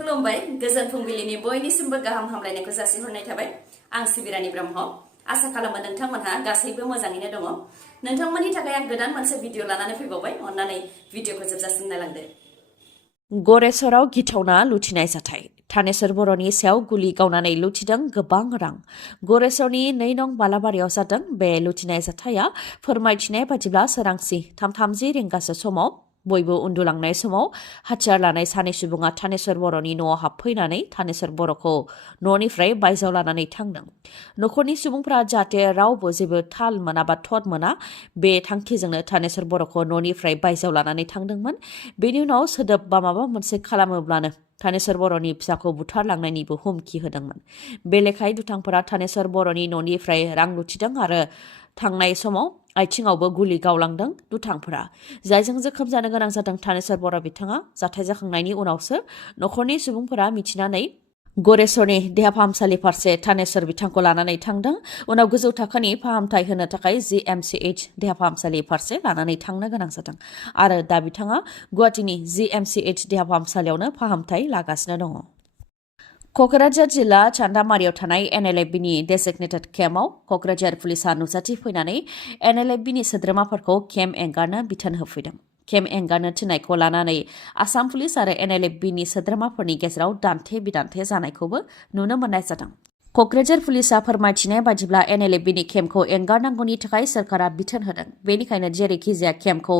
खुलुमबाय गोजोन फुंबिलिनि बयनिसिमबो गाहाम हामलायनायखौ जासिहरनाय थाबाय आं सिबिरानि ब्रह्म आसा खालामो नोंथांमोनहा गासैबो मोजाङैनो दङ नोंथांमोननि थाखाय आं गोदान मोनसे भिडिअ लानानै फैबावबाय अन्नानै भिडिअखौ जोबजासिम नायलांदो गरेसराव गिथावना लुथिनाय जाथाय थानेसर बर'नि सायाव गुलि गावनानै लुथिदों गोबां रां गरेसरनि 2 नं बालाबारियाव जादों बे लुथिनाय जाथाया फोरमायथिनाय बादिब्ला सोरांसि 3:30 रिंगासो समाव बयबो उन्दुलांनाय समाव हाथियार लानाय सानै सुबुङा थानेसर बर'नि न'आव हाबफैनानै थानेसर बर'खौ न'निफ्राय बायजोआव लानानै थांदों न'खरनि सुबुंफोरा जाहाथे रावबो जेबो थाल मोना बा थद मोना बे थांखिजोंनो थानेसर बर'खौ न'निफ्राय बायजोआव लानानै थांदोंमोन बेनि उनाव सोदोब बा माबा मोनसे खालामोब्लानो थानेसर बर'नि फिसाखौ बुथारलांनायनिबो हुमखि होदोंमोन बे लेखायै दुथांफोरा थानेसर बर'नि न'निफ्राय रां लुथिदों आरो थांनाय समाव आथिङावबो गुलि गावलांदों दुथांफोरा जायजों जोखोम जानो गोनां जादों थानेसर बर' बिथाङा जाथाय जाखांनायनि उनावसो न'खरनि सुबुंफोरा मिथिनानै गरेसरनि देहा फाहामसालि फारसे थानेसर बिथांखौ लानानै थांदों उनाव गोजौ थाखोनि फाहामथाय होनो थाखाय GMCH देहा फाहामसालि फारसे लानानै थांनो गोनां जादों आरो दा बिथाङा गुवाहाटीनि GMCH देहा फाहामसालियावनो फाहामथाय लागासिनो दङ क'क्राझार जिल्ला चान्दामारियाव थानाय NLFBनि डेजिगनेटेड केम्पआव क'क्राझार पुलिसा नुजाथि फैनानै NLFBनि सोद्रोमाफोरखौ केम्प एंगारनो बिथोन होफैदों केम्प एंगारनो थिननायखौ लानानै आसाम पुलिस आरो NLFBनि सोद्रोमाफोरनि गेजेराव दान्थे बिदान्थे जानायखौबो नुनो मोननाय जादों क'क्राझार पुलिसा फोरमायथिनाय बादिब्ला NLFBनि केम्पखौ एंगारनांगौनि थाखाय सोरखारा बिथोन होदों बेनिखायनो जेरैखिजाया केम्पखौ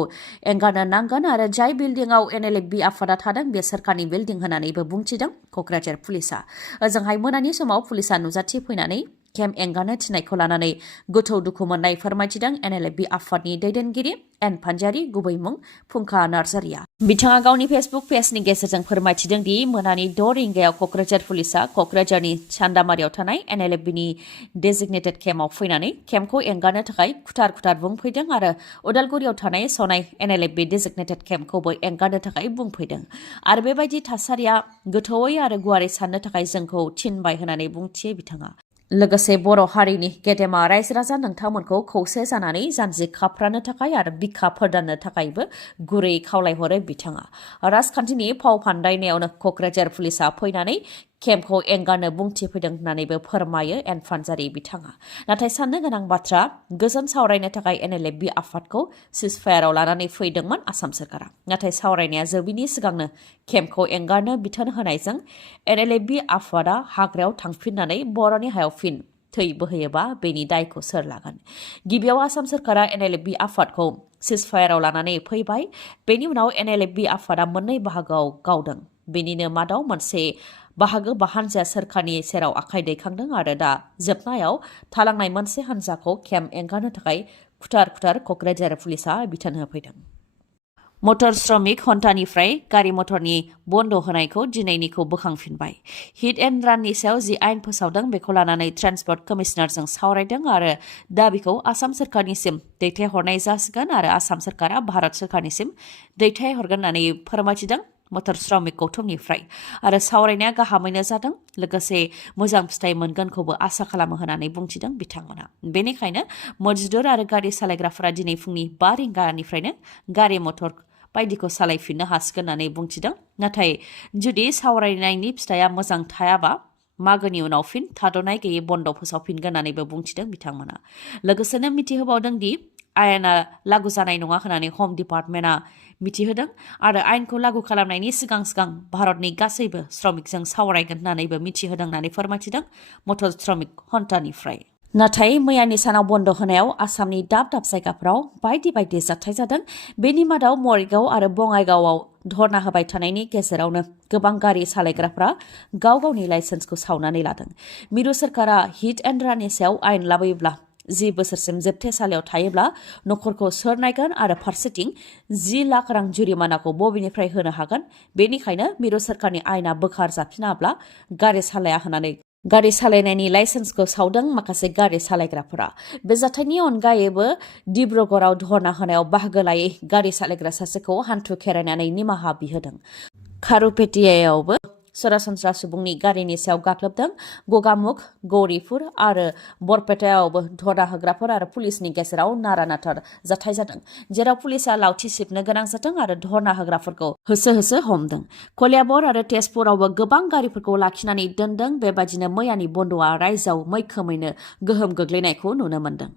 एंगारनो नांगोन आरो जाय बिल्डिंआव NLFB आफादा थादों बे सोरखारनि बिल्डिं होननानैबो बुंथिदों क'क्राझार पुलिसा ओजोंहाय मोनानि समाव पुलिसा नुजाथि फैनानै केम्प एंगारनो थिननायखौ लानानै गोथौ दुखु मोननाय फोरमायथिदों NLFB आफादनि दैदेनगिरि एन फानजारि गुबै मुं फुंखा नार्जारिया बिथाङा गावनि फेसबुक पेजनि गेजेरजों फोरमायथिदों दि मोनानि 6 रिंगायाव क'क्राझार पुलिसा क'क्राझारनि चान्दामारियाव थानाय NLFBनि डेजिगनेटेड केम्पआव फैनानै केम्पखौ एंगारनो थाखाय खुथार खुथार बुंफैदों आरो उदालगुरियाव थानाय सनाय NLFB डेजिगनेटेड केम्पखौबो एंगारनो थाखाय बुंफैदों आरो बेबायदि थासारिया गोथौयै आरो गुवारै साननो थाखाय जोंखौ थिनबाय होननानै बुंथियो बिथाङा लोगोसे बर' हारिनि गेदेमा रायजो राजा नोंथांमोनखौ खौसे जानानै जानजि खाफ्रानो थाखाय आरो बिखा फोरदाननो थाखायबो गुरै खावलायहरो बिथाङा राजखान्थिनि फाव फान्दायनायावनो क'क्राझार पुलिसा फैनानै केम्पखौ एंगारनो बुंथिफैदों होननानैबो फोरमायो एन फानजारि बिथाङा नाथाय साननो गोनां बाथ्रा गोजोन सावरायनो थाखाय NLFB आफादखौ सिजफायाराव लानानै फैदोंमोन आसाम सोरखारा नाथाय सावरायनाया जोबैनि सिगांनो केम्पखौ एंगारनो बिथोन होनायजों NLFB आफादा हाग्रायाव थांफिननानै बर'नि हायाव फिन थै बोहैयोबा बेनि दायखौ सोर लागोन गिबियाव आसाम सोरखारा NLFB आफादखौ सिजफायाराव लानानै फैबाय बेनि उनाव NLFB आफादा मोननै बाहागोआव गावदों बेनिनो मादाव मोनसे बाहागो बा हान्जाया सोरखारनि सेराव आखाइ दैखांदों आरो दा जोबनायाव थालांनाय मोनसे हान्जाखौ केम्प एंगारनो थाखाय खुथार खुथार क'क्राझार पुलिसा बिथोन होफैदों मटर श्रमिक हन्टानिफ्राय गारि मटरनि बन्द होनायखौ दिनैनिखौ बोखांफिनबाय हिट एन्ड राननि सायाव जि आयेन फोसावदों बेखौ लानानै ट्रान्सपर्ट कमिशनारजों सावरायदों आरो दा बेखौ आसाम सोरखारनिसिम दैथायहरनाय जासिगोन आरो आसाम सोरखारा भारत सोरखारनिसिम दैथायहरगोन होननानै फोरमायथिदों मटर श्रमिक गौथुमनिफ्राय आरो सावरायनाया गाहामैनो जादों लोगोसे मोजां फिथाइ मोनगोनखौबो आसा खालामो होननानै बुंथिदों बिथांमोना बेनिखायनो मजदुर आरो गारि सालायग्राफोरा दिनै फुंनि 5 रिंगानिफ्रायनो गारि मटर बायदिखौ सालायफिननो हासिगोन होननानै बुंथिदों नाथाय जुदि सावरायनायनि फिथाइया मोजां थायाबा मागोनि उनाव फिन थाद'नाय गैयै बन्द फोसावफिनगोन होननानैबो बुंथिदों बिथांमोना लोगोसेनो मिथिहोबावदों दि आयेना लागु जानाय नङा होननानै हम डिपार्टमेन्टआ मिथिहोदों आरो आयेनखौ लागु खालामनायनि सिगां सिगां भारतनि गासैबो श्रमिकजों सावरायगोन होननानैबो मिथिहोदों होननानै फोरमायथिदों मटर श्रमिक हन्टानिफ्राय नाथाय मैयानि सानाव बन्द होनायाव आसामनि दाब दाब जायगाफोराव बायदि बायदि जाथाय जादों बेनि मादाव मरिगाव आरो बङाइगावआव धर्ना होबाय थानायनि गेजेरावनो गोबां गारि सालायग्राफ्रा गाव गावनि लाइसेन्सखौ सावनानै लादों मिरु सोरखारा हिट एन्ड राननि सायाव आयेन लाबोयोब्ला 10 बोसोरसिम जोबथेसालियाव थायोब्ला नखरखौ सोर नायगोन आरो फारसेथिं 10 लाख रां जुरिमानाखौ बबेनिफ्राय होनो हागोन बेनिखायनो मिरु सोरखारनि आयेना बोखार जाफिनाब्ला गारि सालाया होननानै गारि सालायनायनि लाइसेन्सखौ सावदों माखासे गारि सालायग्राफोरा बे जाथायनि अनगायैबो डिब्रुगड़आव धर्ना होनायाव बाहागो लायै गारि सालायग्रा सासेखौ हान्थु खेरायनानै निमाहा बिहोदों खारुपेटियायावबो सरासनस्रा सुबुंनि गारिनि सायाव गाग्लोबदों। गगामुख, गौरीपुर आरो बरपेटायावबो धर्ना होग्राफोर आरो पुलिसनि गेजेराव नारा-नाथा जाथाय जादों, जेराव पुलिसा लावथि सिबनो गोनां जादों आरो धर्ना होग्राफोरखौ होसो हमदों। कलियाबर आरो तेजपुरावबो गोबां गारिफोरखौ लाखिनानै दोनदों। बेबादिनो मैयानि बन्दआ रायजोआव मैखोमैनो गोहोम गोग्लैनायखौ नुनो मोन्दों।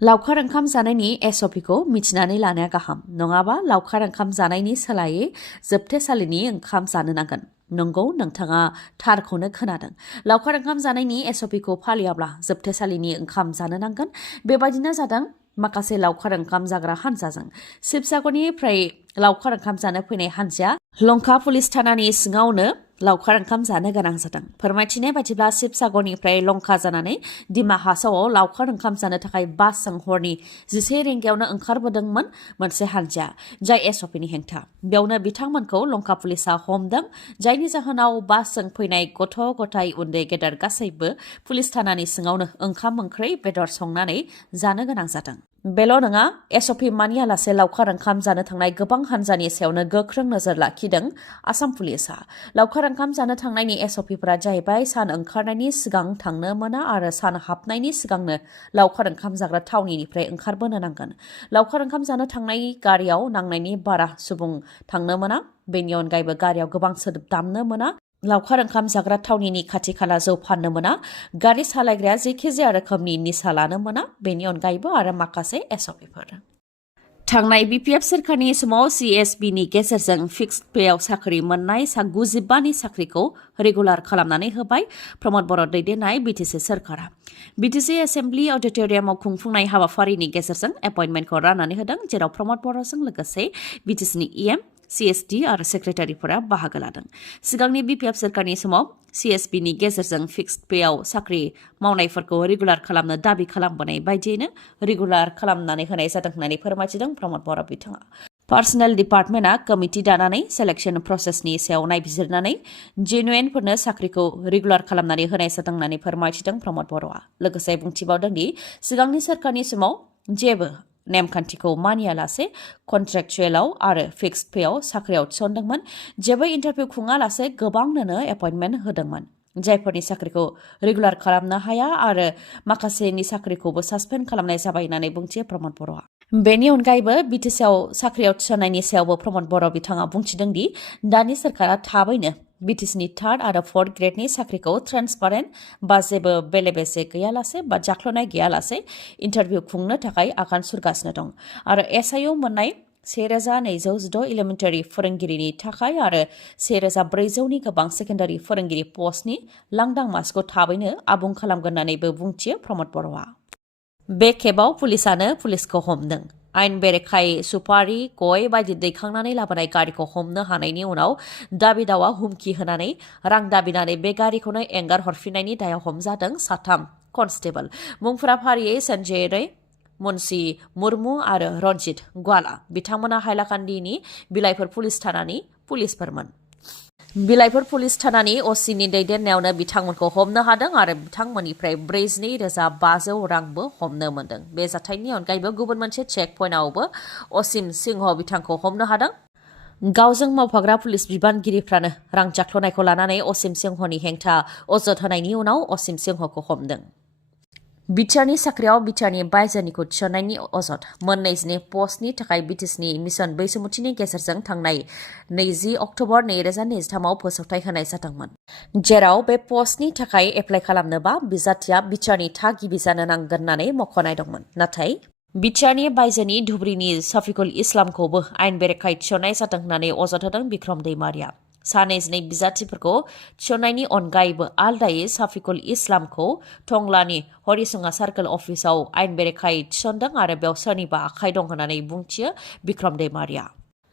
लावखार ओंखाम जानायनि SOPखौ मिथिनानै लानाया गाहाम, नङाबा लावखार ओंखाम जानायनि सोलायै जोबथेसालिनि ओंखाम जानो नांगोन। नंगौ, नोंथाङा थारखौनो खोनादों। लावखार ओंखाम जानायनि SOPखौ फालियाब्ला जोबथेसालिनि ओंखाम जानो नांगोन। बेबादिनो जादों माखासे लावखार ओंखाम जाग्रा हान्जाजों। शिबसागरनिफ्राय लावखार ओंखाम जानो फैनाय हान्जाया लंका पुलिस थानानि सिङावनो लावखार ओंखाम जानो गोनां जादों। फोरमायथिनाय बायदिब्ला शिबसागरनिफ्राय लंका जानानै दिमा हासावआव लावखार ओंखाम जानो थाखाय बासजों हरनि 11 रिंगायावनो ओंखारबोदोंमोन मोनसे हान्जाया, जाय SOPनि हेंथा। बेयावनो बिथांमोनखौ लंका पुलिसा हमदों, जायनि जाहोनाव बासजों फैनाय गथ' गथाय उन्दै गेदेर गासैबो पुलिस थानानि सिङावनो ओंखाम ओंख्रि बेदर संनानै जानो गोनां जादों। बेल' नङा, SOP मानियालासे लावखार ओंखाम जानो थांनाय गोबां हान्जानि सायावनो गोख्रों नोजोर लाखिदों आसाम पुलिसा। लावखार ओंखाम जानो थांनायनि SOPफोरा जाहैबाय सान ओंखारनायनि सिगां थांनो मोना आरो सान हाबनायनि सिगांनो लावखार ओंखाम जाग्रा थावनिनिफ्राय ओंखारबोनो नांगोन। लावखार ओंखाम जानो थांनाय गारियाव नांनायनि बारा सुबुं थांनो मोना। बेनि अनगायैबो गारियाव गोबां सोदोब दामनो मोना। लावखार ओंखाम जाग्रा थावनिनि खाथि खाला जौ फाननो मोना। गारि सालायग्राया जेखिजाया रोखोमनि निसा लानो मोना। बेनि अनगायैबो आरो माखासे SOPफोर। थांनाय BPF सोरखारनि समाव CSBनि गेजेरजों फिक्सड पेआव साख्रि मोननाय सा 95नि साख्रिखौ रेगुलार खालामनानै होबाय प्रमद बर' दैदेननाय BTC सोरखारा। BTC एसेम्बलि अडिट'रियामाव खुंफुंनाय हाबाफारिनि गेजेरजों एपइन्टमेन्टखौ राननानै होदों, जेराव प्रमद बर'जों लोगोसे BTCनि EM, CSD आरो सेक्रेटारिफोरा बाहागो लादों। सिगांनि BPF सोरखारनि समाव CSBनि गेजेरजों फिक्सड पेआव साख्रि मावनायफोरखौ रेगुलार खालामनो दाबि खालामबोनाय बायदियैनो रेगुलार खालामनानै होनाय जादों होननानै फोरमायथिदों प्रमद बर' बिथाङा। पार्सनेल डिपार्टमेन्टआ कमिटि दानानै सेलेक्शन प्रसेसनि सायाव नायबिजिरनानै जेनुवेनफोरनो साख्रिखौ रेगुलार खालामनानै होनाय जादों होननानै फोरमायथिदों प्रमद बर'आ। लोगोसे बुंथिबावदों दि सिगांनि सोरखारनि समाव जेबो नेमखान्थिखौ मानियालासे कन्ट्रेक्चुएलाव आरो फिक्सड पेआव साख्रियाव थिसनदोंमोन। जेबो इन्टारभिउ खुङालासे गोबांनोनो एपइन्टमेन्ट होदोंमोन, जायफोरनि साख्रिखौ रेगुलार खालामनो हाया आरो माखासेनि साख्रिखौबो सासपेन्ड खालामनाय जाबाय होननानै बुंथियो प्रमद बर'आ। बेनि अनगायैबो BTCआव साख्रियाव थिसननायनि सायावबो प्रमद बर' बिथाङा बुंथिदों दि दानि सोरखारा थाबैनो BTCनि 3rd आरो 4th ग्रेडनि साख्रिखौ ट्रेन्सपारेन्ट बा जेबो बेले-बेजे गैयालासे बा जाख्ल'नाय गैयालासे इन्टारभिउ खुंनो थाखाय आगान सुरगासिनो दं आरो SIU मोननाय 1216 इलिमेन्टारि फोरोंगिरिनि थाखाय आरो 1400नि गोबां सेकेन्डारि फोरोंगिरि पस्टनि लांदां मासिखौ थाबैनो आबुं खालामगोन होननानैबो बुंथियो प्रमद बर'आ। बे खेबाव पुलिसानो पुलिसखौ हमदों। आयेन बेरेखायै सुपारि, गय बायदि दैखांनानै लाबोनाय गारिखौ हमनो हानायनि उनाव दाबि-दावा हुमखि होनानै रां दाबिनानै बे गारिखौनो एंगार हरफिननायनि दायाव हमजादों 3 कनस्टेबल। मुंफोरा फारियै सन्जय रे, मुन्सि मुर्मु आरो रन्जित ग्वाला। बिथांमोना हाइलाकान्दिनि बिलाइफोर पुलिस थानानि पुलिसफोरमोन। बिलाइफोर पुलिस थानानि OCनि दैदेननायावनो बिथांमोनखौ हमनो हादों आरो बिथांमोननिफ्राय 42,500 रांबो हमनो मोन्दों। बे जाथायनि अनगायैबो गुबुन मोनसे चेक पइन्टआवबो असीम सिंह बिथांखौ हमनो हादों। गावजों मावफाग्रा पुलिस बिबानगिरिफ्रानो रां जाख्ल'नायखौ लानानै असीम सिंहनि हेंथा अजद होनायनि उनाव असीम सिंहखौ हमदों। बिटिआरनि साख्रियाव बिटिआरनि बायजोनिखौ थिसननायनि अजद। मोन 22 पस्टनि थाखाय BTCनि मिशन बैसोमुथिनि गेजेरजों थांनाय 20 अक्ट'बर 2023आव फोसावथाय होनाय जादोंमोन, जेराव बे पस्टनि थाखाय एप्लाइ खालामनोबा बिजाथिया बिटिआरनि थागिबि जानो नांगोन होननानै मख'नाय दंमोन। नाथाय बिटिआरनि बायजोनि धुबुरीनि शफिकुल इस्लामखौबो आयेन बेरेखायै थिसननाय जादों होननानै अजद होदों बिक्रम दैमारिया। सा 22 बिजाथिफोरखौ थिसननायनि अनगायैबो आलदायै शफिकुल इस्लामखौ टंलानि हरिसिङा सार्केल अफिसाव आयेन बेरेखायै थिसनदों आरो बेयाव सोरनिबा आखाइ दं होननानै बुंथियो बिक्रम दैमारिया।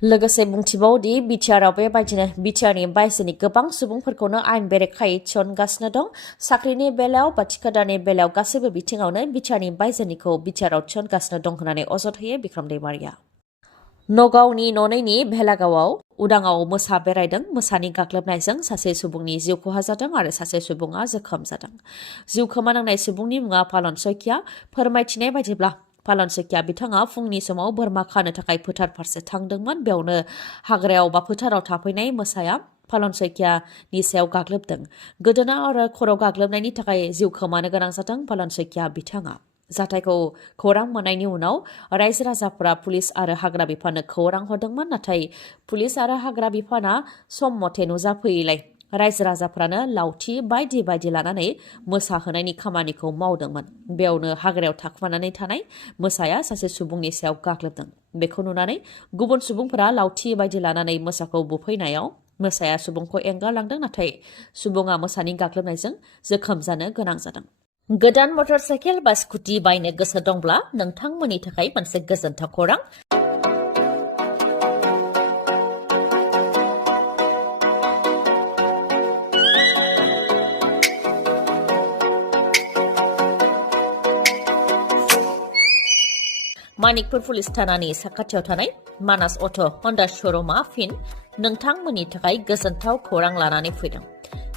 लोगोसे बुंथिबावदि बिटिआरआव बेबायदिनो बिटिआरनि बायजोनि गोबां सुबुंफोरखौनो आयेन बेरेखायै थिसनगासिनो दं। साख्रिनि बेलायाव बा थिकादारनि बेलायाव गासैबो बिथिङावनो बिटिआरनि बायजोनिखौ बिटिआरआव थिसनगासिनो दं होननानै अजद होयो बिक्रम दैमारिया। नगावनि न'नैनि भेलागावआव उदाङाव मोसा बेरायदों। मोसानि गाग्लोबनायजों सासे सुबुंनि जिउ खहा जादों आरो सासे सुबुङा जोखोम जादों। जिउ खोमानांनाय सुबुंनि मुङा पालन सैकिया। फोरमायथिनाय बायदिब्ला पालन सैकिया बिथाङा फुंनि समाव बोरमा खानो थाखाय फोथार फारसे थांदोंमोन। बेयावनो हाग्रायाव बा फोथाराव थाफैनाय मोसाया फालन सैकियानि सायाव गाग्लोबदों। गोदोना आरो खर' गाग्लोबनायनि थाखाय जिउ खोमानो गोनां जादों फालन सैकिया बिथाङा। जाथायखौ खौरां मोननायनि उनाव रायजो राजाफोरा पुलिस आरो हाग्रा बिफाननो खौरां हरदोंमोन, नाथाय पुलिस आरो हाग्रा बिफाना सम मथे नुजाफैयैलाय रायजो राजाफ्रानो लावथि बायदि बायदि लानानै मोसा होनायनि खामानिखौ मावदोंमोन। बेयावनो हाग्रायाव थाखुमानानै थानाय मोसाया सासे सुबुंनि सायाव गाग्लोबदों। बेखौ नुनानै गुबुन सुबुंफोरा लावथि बायदि लानानै मोसाखौ बुफैनायाव मोसाया सुबुंखौ एंगारलांदों, नाथाय सुबुङा मोसानि गाग्लोबनायजों जोखोम जानो गोनां जादों। गोदान मटर साइकेल बा स्कुटि बायनो गोसो दंब्ला नोंथांमोननि थाखाय मोनसे गोजोनथाव खौरां। मानिकपुर पुलिस थानानि साखाथियाव थानाय मानास अट' हन्डा श'रुमा फिन नोंथांमोननि थाखाय गोजोनथाव खौरां लानानै फैदों।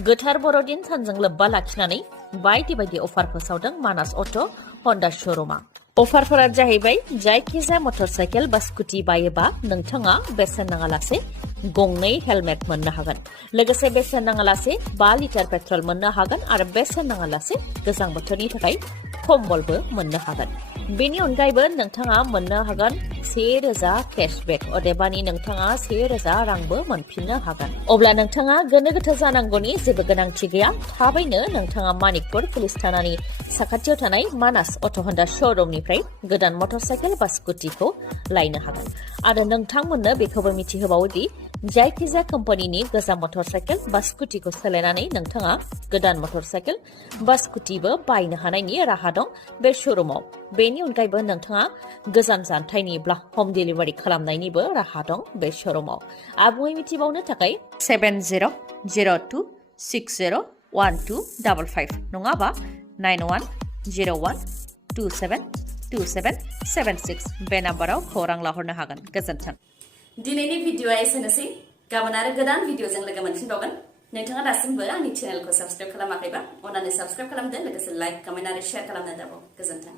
गोथार बर'दिन सानजों लोब्बा लाखिनानै बायदि बायदि अफार फोसावदों मानास अट' हन्डा श'रुमा। अफारफोरा जाहैबाय जायखिजाया मटर साइकेल बा स्कुटि बायोबा नोंथाङा बेसेन नाङालासे गंनै हेलमेट मोननो हागोन। लोगोसे बेसेन नाङालासे 5 लिटार पेट्रल मोननो हागोन आरो बेसेन नाङालासे गोजां बोथोरनि थाखाय कम्बलबो मोननो हागोन। बेनि अनगायैबो नोंथाङा मोननो हागोन 1000 केशबेक, अदेबानि नोंथाङा 1000 रांबो मोनफिननो हागोन। अब्ला नोंथाङा गोनो गोथो जानांगौनि जेबो गोनांथि गैया। थाबैनो नोंथाङा मानिकपुर पुलिस थानानि साखाथियाव थानाय मानास अट' हन्डा श'रुमनिफ्राय गोदान मटर साइकेल बा स्कुटिखौ लायनो हागोन। आरो नोंथांमोननो बेखौबो मिथिहोबावोदि जायखिजाया कम्पानिनि गोजाम मटर साइकेल बा स्कुटिखौ सोलायनानै नोंथाङा गोदान मटर साइकेल बा स्कुटिबो बायनो हानायनि राहा दं बे श'रुमाव। बेनि अनगायैबो नोंथाङा गोजान जानथायनिब्ला हम डिलिभारि खालामनायनिबो राहा दं बे श'रुमाव। आबुङै मिथिबावनो थाखाय 7002601255 नङाबा 9101272776 बे नाम्बाराव खौरां लाहरनो हागोन। गोजोन्थों। दिनैनि भिडिअआ एसेनोसै। गाबोन आरो गोदान भिडिअजों लोगो मोनफिनबावगोन। नोंथाङा दासिमबो आंनि चेनेलखौ साबस्क्राइब खालामाखैबा अन्नानै साबस्क्राइब खालामदो, लोगोसे लाइक, कमेन्ट आरो शेयार खालामनो दाबाव। गोजोन्थों।